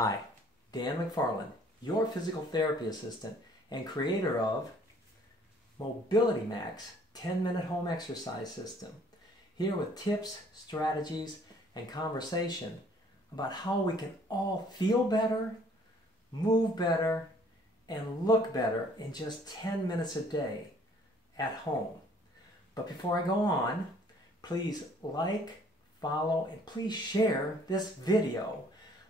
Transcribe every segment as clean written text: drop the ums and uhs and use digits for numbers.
Hi, Dan McFarland, your physical therapy assistant and creator of Mobility Max 10-minute home exercise system. Here with tips, strategies, and conversation about how we can all feel better, move better, and look better in just 10 minutes a day at home. But before I go on, please like, follow, and please share this video.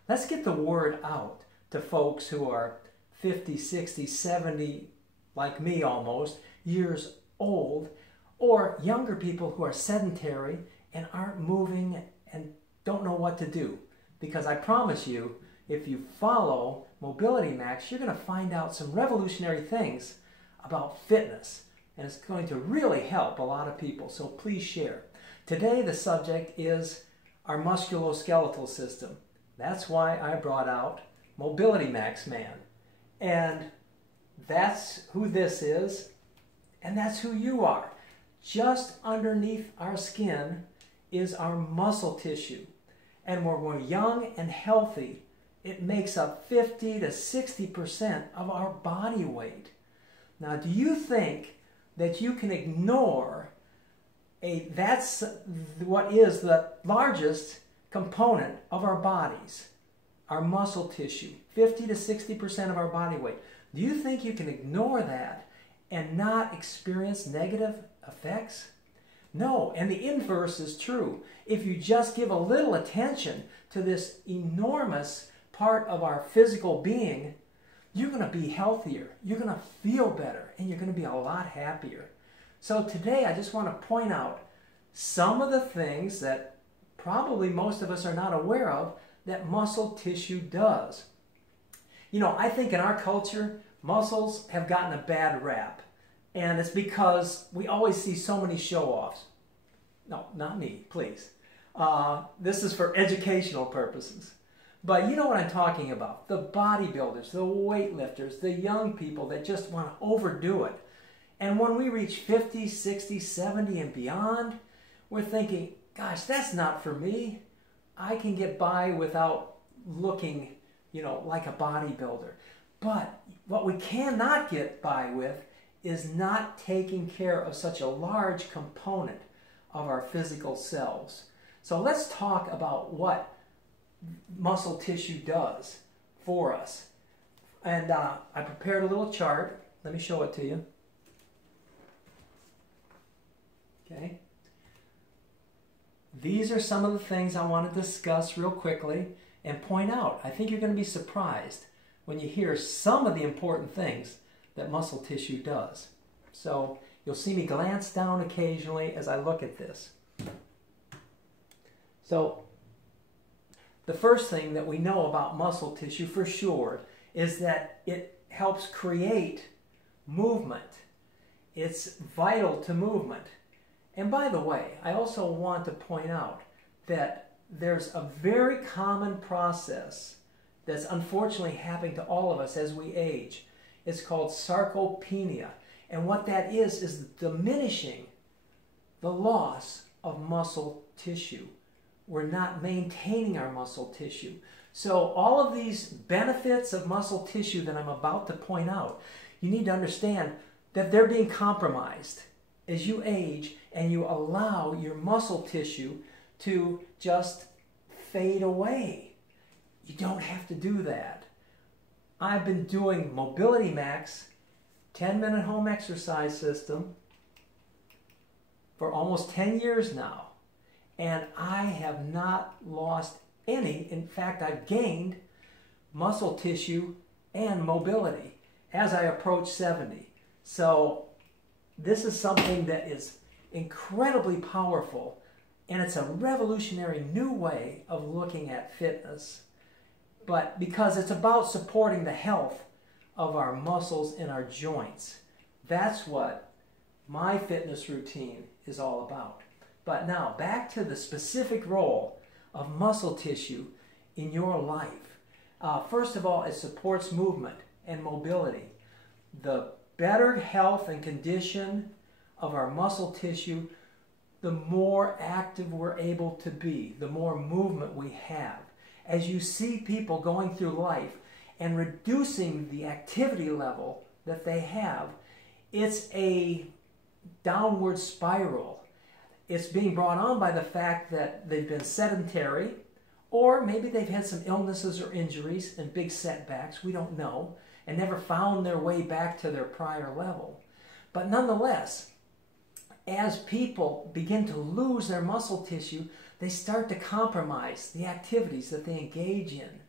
Let's get the word out to folks who are 50, 60, 70, like me almost, years old, or younger people who are sedentary and aren't moving and don't know what to do. Because I promise you, if you follow Mobility Max, you're going to find out some revolutionary things about fitness. And it's going to really help a lot of people, so please share. Today the subject is our musculoskeletal system. That's why I brought out Mobility Max Man. And that's who this is, and that's who you are. Just underneath our skin is our muscle tissue. And when we're young and healthy, it makes up 50 to 60% of our body weight. Now, do you think that you can ignore that's what is the largest component of our bodies, our muscle tissue, 50 to 60% of our body weight. Do you think you can ignore that and not experience negative effects? No, and the inverse is true. If you just give a little attention to this enormous part of our physical being, you're going to be healthier, you're going to feel better, and you're going to be a lot happier. So today I just want to point out some of the things that probably most of us are not aware of that muscle tissue does. You know, I think in our culture, muscles have gotten a bad rap. And it's because we always see so many show-offs. No, not me, please. This is for educational purposes. But you know what I'm talking about. The bodybuilders, the weightlifters, the young people that just want to overdo it. And when we reach 50, 60, 70 and beyond, we're thinking, gosh, that's not for me. I can get by without looking, like a bodybuilder. But what we cannot get by with is not taking care of such a large component of our physical selves. So let's talk about what muscle tissue does for us. And I prepared a little chart. Let me show it to you. Okay. These are some of the things I want to discuss real quickly and point out. I think you're going to be surprised when you hear some of the important things that muscle tissue does. So you'll see me glance down occasionally as I look at this. So the first thing that we know about muscle tissue for sure is that it helps create movement. It's vital to movement. And by the way, I also want to point out that there's a very common process that's unfortunately happening to all of us as we age. It's called sarcopenia. And what that is diminishing the loss of muscle tissue. We're not maintaining our muscle tissue. So all of these benefits of muscle tissue that I'm about to point out, you need to understand that they're being compromised as you age and you allow your muscle tissue to just fade away. You don't have to do that. I've been doing Mobility Max 10-minute home exercise system for almost 10 years now. And I have not lost any. In fact, I've gained muscle tissue and mobility as I approach 70. So this is something that is incredibly powerful, and it's a revolutionary new way of looking at fitness. But because it's about supporting the health of our muscles and our joints. That's what my fitness routine is all about. But now, back to the specific role of muscle tissue in your life. First of all, it supports movement and mobility. The better health and condition of our muscle tissue, the more active we're able to be, the more movement we have. as you see people going through life and reducing the activity level that they have, it's a downward spiral. It's being brought on by the fact that they've been sedentary, or maybe they've had some illnesses or injuries and big setbacks, we don't know, and never found their way back to their prior level. But nonetheless, as people begin to lose their muscle tissue, they start to compromise the activities that they engage in.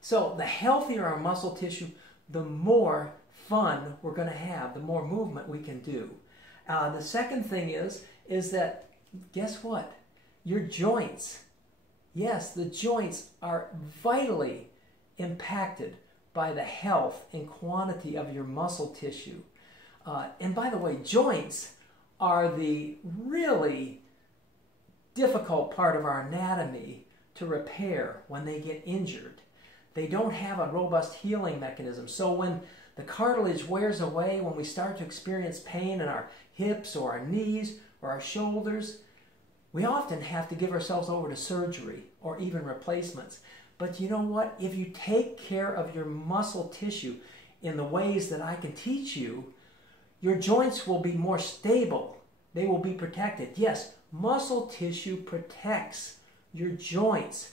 So the healthier our muscle tissue, the more fun we're going to have, the more movement we can do. The second thing is that, guess what? Your joints, yes, the joints are vitally impacted by the health and quantity of your muscle tissue. And by the way, joints are the really difficult part of our anatomy to repair when they get injured. They don't have a robust healing mechanism. So when the cartilage wears away, when we start to experience pain in our hips or our knees or our shoulders, we often have to give ourselves over to surgery or even replacements. But you know what? If you take care of your muscle tissue in the ways that I can teach you, your joints will be more stable. They will be protected. Yes, muscle tissue protects your joints.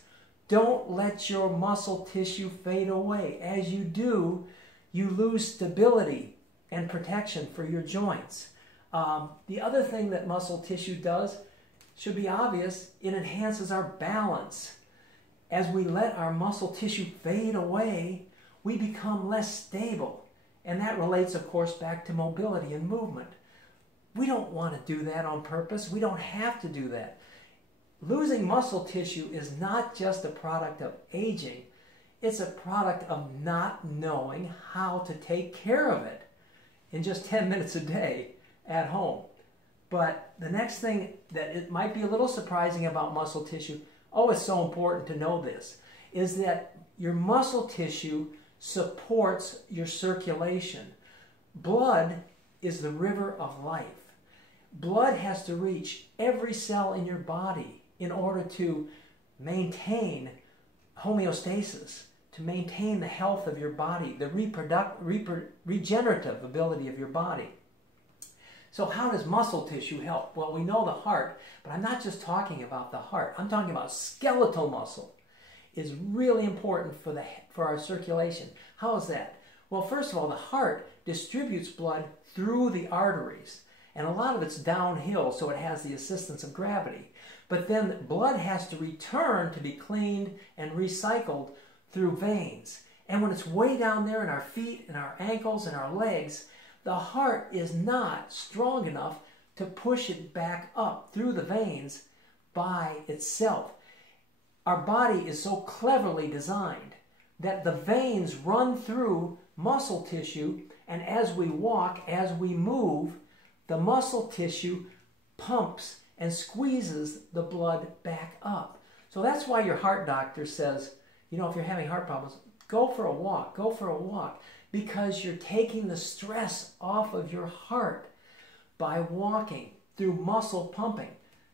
Don't let your muscle tissue fade away. As you do, you lose stability and protection for your joints. The other thing that muscle tissue does should be obvious. It enhances our balance. As we let our muscle tissue fade away, we become less stable. And that relates, of course, back to mobility and movement. We don't want to do that on purpose. We don't have to do that. Losing muscle tissue is not just a product of aging. It's a product of not knowing how to take care of it in just 10 minutes a day at home. But the next thing that it might be a little surprising about muscle tissue, oh, it's so important to know this, is that your muscle tissue supports your circulation. Blood is the river of life. Blood has to reach every cell in your body in order to maintain homeostasis, to maintain the health of your body, the regenerative ability of your body. So how does muscle tissue help? Well, we know the heart, but I'm not just talking about the heart. I'm talking about skeletal muscle. Is really important for our circulation. How is that? Well, first of all, the heart distributes blood through the arteries, and a lot of it's downhill, so it has the assistance of gravity. But then blood has to return to be cleaned and recycled through veins. And when it's way down there in our feet and our ankles and our legs, the heart is not strong enough to push it back up through the veins by itself. Our body is so cleverly designed that the veins run through muscle tissue, and as we walk, as we move, the muscle tissue pumps and squeezes the blood back up. So that's why your heart doctor says, you know, if you're having heart problems, go for a walk, because you're taking the stress off of your heart by walking through muscle pumping.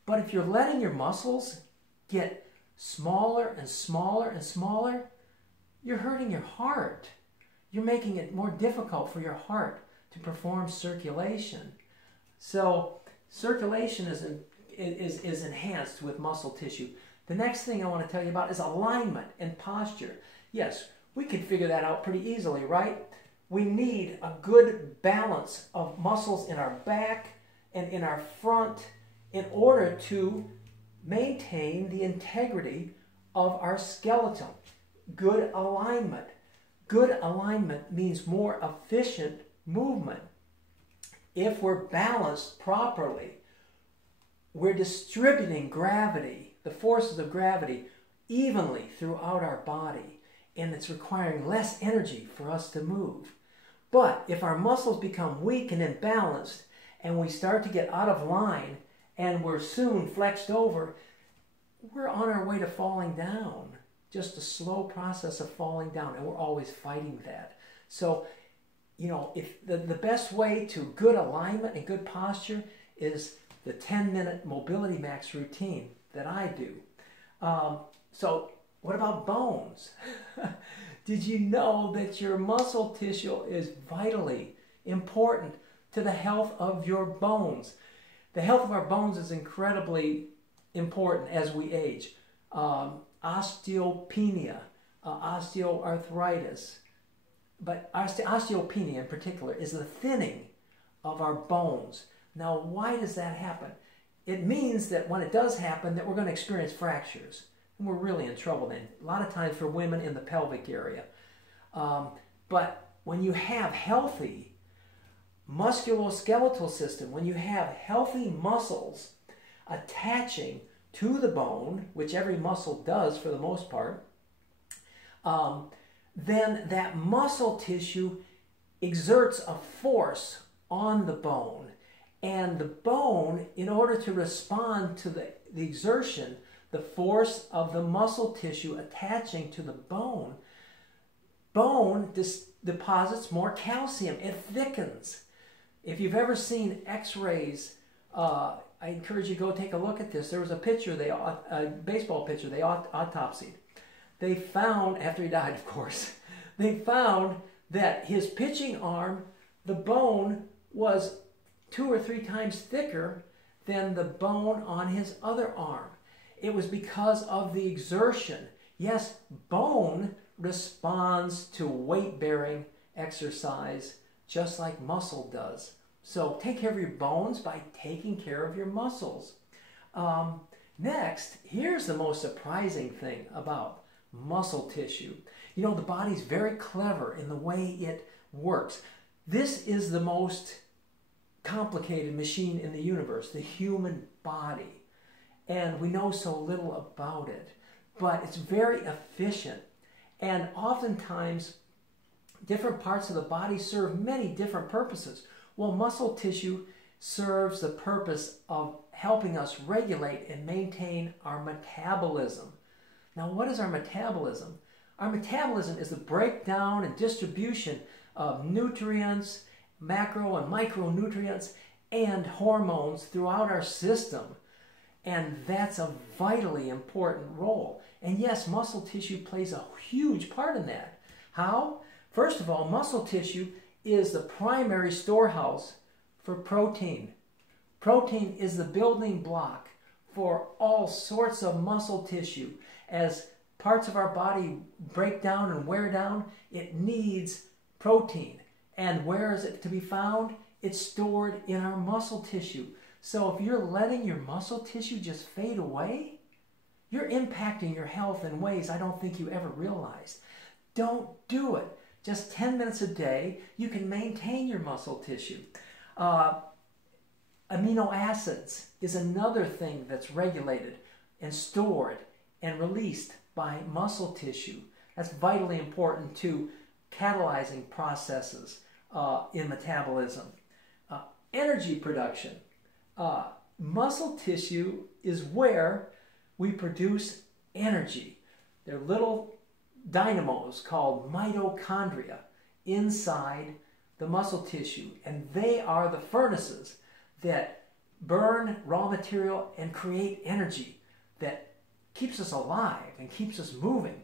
But if you're letting your muscles get smaller and smaller and smaller, you're hurting your heart. You're making it more difficult for your heart to perform circulation. So circulation is enhanced with muscle tissue. The next thing I want to tell you about is alignment and posture. Yes, we can figure that out pretty easily, right? We need a good balance of muscles in our back and in our front in order to maintain the integrity of our skeleton. Good alignment. Good alignment means more efficient movement. If we're balanced properly, we're distributing gravity, the forces of gravity, evenly throughout our body, and it's requiring less energy for us to move. But if our muscles become weak and imbalanced, and we start to get out of line, and we're soon flexed over, we're on our way to falling down. Just a slow process of falling down, and we're always fighting that. So, you know, if the best way to good alignment and good posture is the 10-minute Mobility Max routine that I do. So What about bones? Did you know that your muscle tissue is vitally important to the health of your bones? The health of our bones is incredibly important as we age. Osteopenia, osteoarthritis, but osteopenia in particular is the thinning of our bones. Now, why does that happen? It means that when it does happen, that we're going to experience fractures. And we're really in trouble then. A lot of times for women in the pelvic area. But when you have healthy musculoskeletal system, when you have healthy muscles attaching to the bone, which every muscle does for the most part, then that muscle tissue exerts a force on the bone. And the bone, in order to respond to the exertion, the force of the muscle tissue attaching to the bone deposits more calcium. It thickens. If you've ever seen x-rays, I encourage you to go take a look at this. There was a pitcher, a baseball pitcher, they autopsied. They found, after he died of course, they found that his pitching arm, the bone was 2 or 3 times thicker than the bone on his other arm. It was because of the exertion. Yes, bone responds to weight-bearing exercise just like muscle does. So take care of your bones by taking care of your muscles. Next, here's the most surprising thing about muscle tissue. You know, the body's very clever in the way it works. This is the most complicated machine in the universe, the human body. And we know so little about it, but it's very efficient. And oftentimes, different parts of the body serve many different purposes. Well, muscle tissue serves the purpose of helping us regulate and maintain our metabolism. Now, what is our metabolism? Our metabolism is the breakdown and distribution of nutrients, macro and micronutrients, and hormones throughout our system. And that's a vitally important role. And yes, muscle tissue plays a huge part in that. How? First of all, muscle tissue is the primary storehouse for protein. Protein is the building block for all sorts of muscle tissue. As parts of our body break down and wear down, it needs protein. And where is it to be found? It's stored in our muscle tissue. So if you're letting your muscle tissue just fade away, you're impacting your health in ways I don't think you ever realized. Don't do it. Just 10 minutes a day, you can maintain your muscle tissue. Amino acids is another thing that's regulated and stored and released by muscle tissue. That's vitally important to catalyzing processes in metabolism. Energy production. Muscle tissue is where we produce energy. They're little dynamos called mitochondria inside the muscle tissue, and they are the furnaces that burn raw material and create energy that keeps us alive and keeps us moving.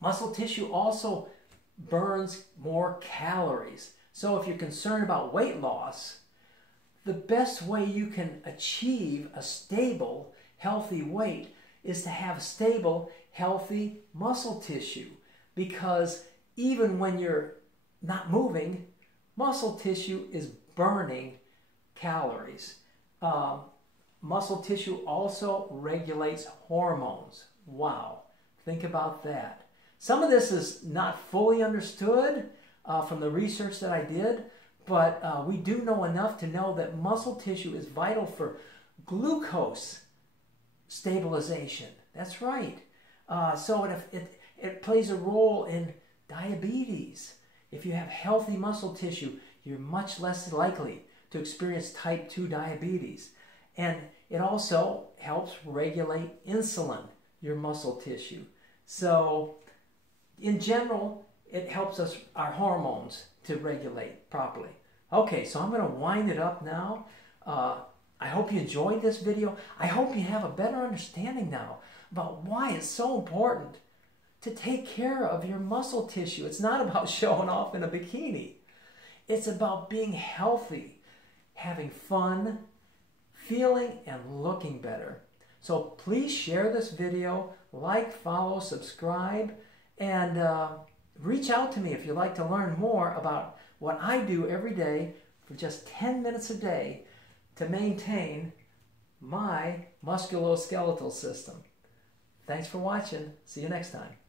Muscle tissue also burns more calories. So if you're concerned about weight loss, the best way you can achieve a stable, healthy weight is to have stable, healthy muscle tissue. Because even when you're not moving, muscle tissue is burning calories. Muscle tissue also regulates hormones. Wow, think about that. Some of this is not fully understood from the research that I did, but we do know enough to know that muscle tissue is vital for glucose stabilization. That's right. So it plays a role in diabetes. If you have healthy muscle tissue, you're much less likely to experience type 2 diabetes. And it also helps regulate insulin, your muscle tissue. So in general, it helps us, our hormones, to regulate properly. Okay, so I'm going to wind it up now. I hope you enjoyed this video. I hope you have a better understanding now about why it's so important to take care of your muscle tissue. It's not about showing off in a bikini. It's about being healthy, having fun, feeling and looking better. So please share this video, like, follow, subscribe, and reach out to me if you'd like to learn more about what I do every day for just 10 minutes a day to maintain my musculoskeletal system. Thanks for watching. See you next time.